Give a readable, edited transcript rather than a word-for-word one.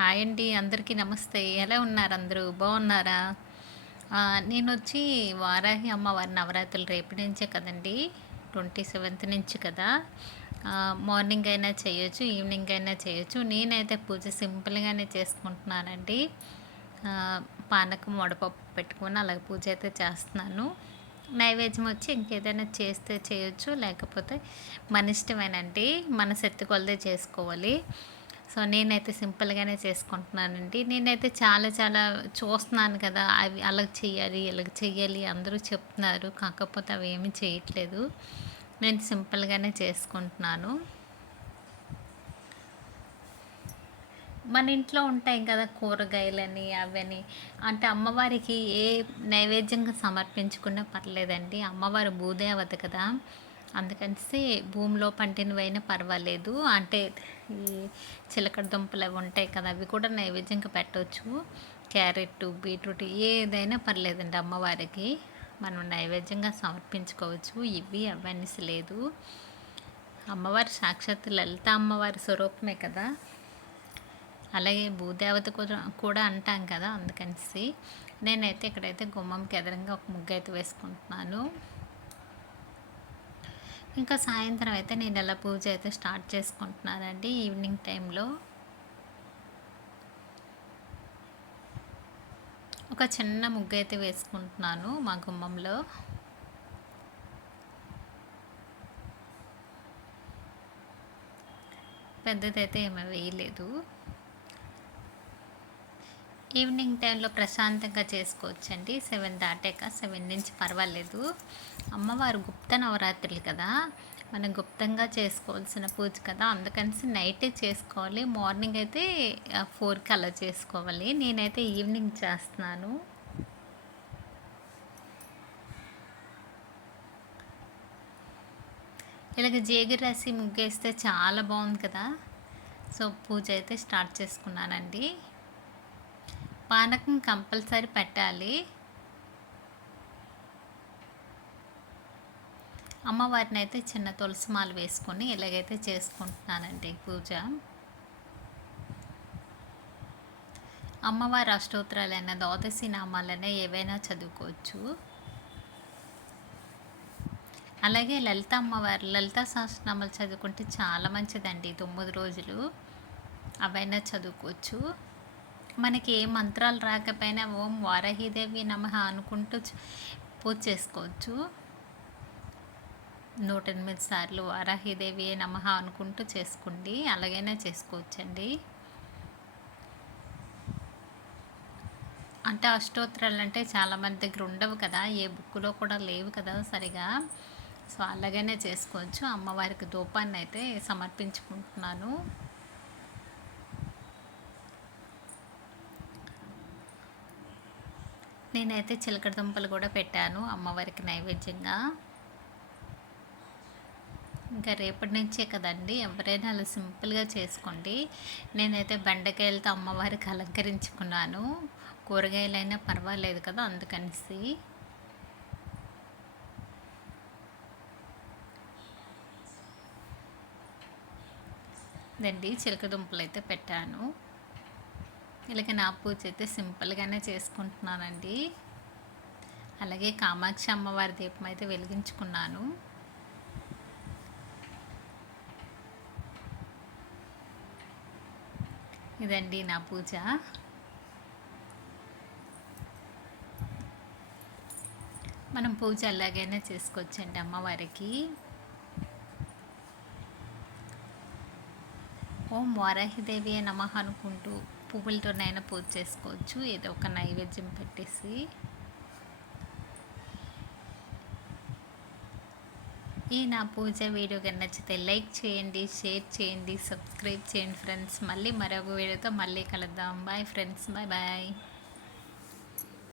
Hi అండి. అందరికీ నమస్తే. ఎలా ఉన్నారు అందరూ? బాగున్నారా? నేనొచ్చి వారాహి అమ్మవారి నవరాత్రులు రేపటి నుంచే కదండీ! 27థ్ నుంచి కదా! మార్నింగ్ అయినా చేయొచ్చు, ఈవినింగ్ అయినా చేయొచ్చు. నేనైతే పూజ సింపుల్‌గానే చేసుకుంటున్నానండి. పానకం, వడపప్పు పెట్టుకొని అలాగ పూజ అయితే చేస్తున్నాను. నైవేద్యం వచ్చి ఇంకేదైనా చేస్తే చేయొచ్చు, లేకపోతే మన ఇష్టమేనండి. మన శక్తి కొలదే చేసుకోవాలి. సో, నేనైతే సింపుల్‌గానే చేసుకుంటున్నానండి. నేనైతే చాలా చాలా చూస్తున్నాను కదా! అవి అలాగ చెయ్యాలి, ఇలాగ చెయ్యాలి అందరూ చెప్తున్నారు. కాకపోతే అవేమీ చేయట్లేదు. నేను సింపుల్‌గానే చేసుకుంటున్నాను. మన ఇంట్లో ఉంటాయి కదా! కూరగాయలని, అవని. అంటే అమ్మవారికి ఏ నైవేద్యంగా సమర్పించుకున్నా పర్లేదండి. అమ్మవారు భూదేవత కదా! అందుకనేసి భూమిలో పండినవైనా పర్వాలేదు. అంటే ఈ చిలకడ దుంపలు అవి ఉంటాయి కదా! అవి కూడా నైవేద్యంగా పెట్టొచ్చు. క్యారెట్టు, బీట్రూట్ ఏదైనా పర్లేదండి అమ్మవారికి. మనం నైవేద్యంగా సమర్పించుకోవచ్చు. ఇవి అవి అనేసి లేదు. అమ్మవారు సాక్షాత్తు లలిత అమ్మవారి స్వరూపమే కదా! అలాగే భూదేవత కూడా అంటాం కదా! అందుకనేసి నేనైతే ఇక్కడైతే గుమ్మంకి ఎదురుంగా ఒక ముగ్గయితే వేసుకుంటున్నాను. ఇంకా సాయంత్రం అయితే నేను ఇలా పూజ అయితే స్టార్ట్ చేసుకుంటున్నానండి ఈవినింగ్ టైంలో. ఒక చిన్న ముగ్గయితే వేసుకుంటున్నాను మా గుమ్మంలో. పెద్దదైతే ఏమీ వేయలేదు. ఈవినింగ్ టైంలో ప్రశాంతంగా చేసుకోవచ్చండి. 7 దాటాక 7 నుంచి పర్వాలేదు. అమ్మవారు గుప్త నవరాత్రులు కదా! మనం గుప్తంగా చేసుకోవాల్సిన పూజ కదా! అందుకనేసి నైటే చేసుకోవాలి. మార్నింగ్ అయితే 4కి అలా చేసుకోవాలి. నేనైతే ఈవినింగ్ చేస్తున్నాను. ఇలాగ జీగిరి రాసి ముగ్గేస్తే చాలా బాగుంది కదా! సో, పూజ అయితే స్టార్ట్ చేసుకున్నానండి. పానకం కంపల్సరీ పెట్టాలి. అమ్మవారిని అయితే చిన్న తులసి మాల వేసుకొని ఇలాగైతే చేసుకుంటున్నానండి పూజ. అమ్మవారి అష్టోత్తరాలైనా, ద్వాదశి నామాలైనా ఏవైనా చదువుకోవచ్చు. అలాగే లలిత అమ్మవారి లలితా సహస్రనామాలు చదువుకుంటే చాలా మంచిదండి 9 రోజులు. అవైనా చదువుకోవచ్చు. మనకి ఏ మంత్రాలు రాకపోయినా ఓం వారాహిదేవి నమః అనుకుంటూ పూజ చేసుకోవచ్చు. 108 సార్లు వారాహిదేవి నమః అనుకుంటూ చేసుకోండి. అలాగైనా చేసుకోవచ్చండి. అంటే అష్టోత్తరాలు అంటే చాలామంది దగ్గర ఉండవు కదా! ఏ బుక్‌లో కూడా లేవు కదా సరిగా. సో, అలాగనే చేసుకోవచ్చు. అమ్మవారికి ధూపాన్ని అయితే సమర్పించుకుంటున్నాను. నేనైతే చిలకడ దుంపలు కూడా పెట్టాను అమ్మవారికి నైవేద్యంగా. ఇంకా రేపటి నుంచే కదండి, ఎవరైనా అలా సింపుల్గా చేసుకోండి. నేనైతే బెండకాయలతో అమ్మవారికి అలంకరించుకున్నాను. కూరగాయలైనా పర్వాలేదు కదా అందుకనేసి. దండి చిలక దుంపలు అయితే పెట్టాను. ఇలాగ నా పూజ అయితే సింపుల్గానే చేసుకుంటున్నానండి. అలాగే కామాక్షి అమ్మవారి దీపం అయితే వెలిగించుకున్నాను. ఇదండి నా పూజ. మనం పూజ ఎలాగైనా చేసుకోవచ్చండి అమ్మవారికి. ఓం వారాహిదేవి నమః అనుకుంటూ పువ్వులతోనైనా పూజ చేసుకోవచ్చు, ఏదో ఒక నైవేద్యం పెట్టేసి. ఈ నా పూజ వీడియో కానీ నచ్చితే లైక్ చేయండి, షేర్ చేయండి, సబ్స్క్రైబ్ చేయండి ఫ్రెండ్స్. మళ్ళీ మరొక వీడియోతో మళ్ళీ కలుద్దాం. Bye friends, bye bye.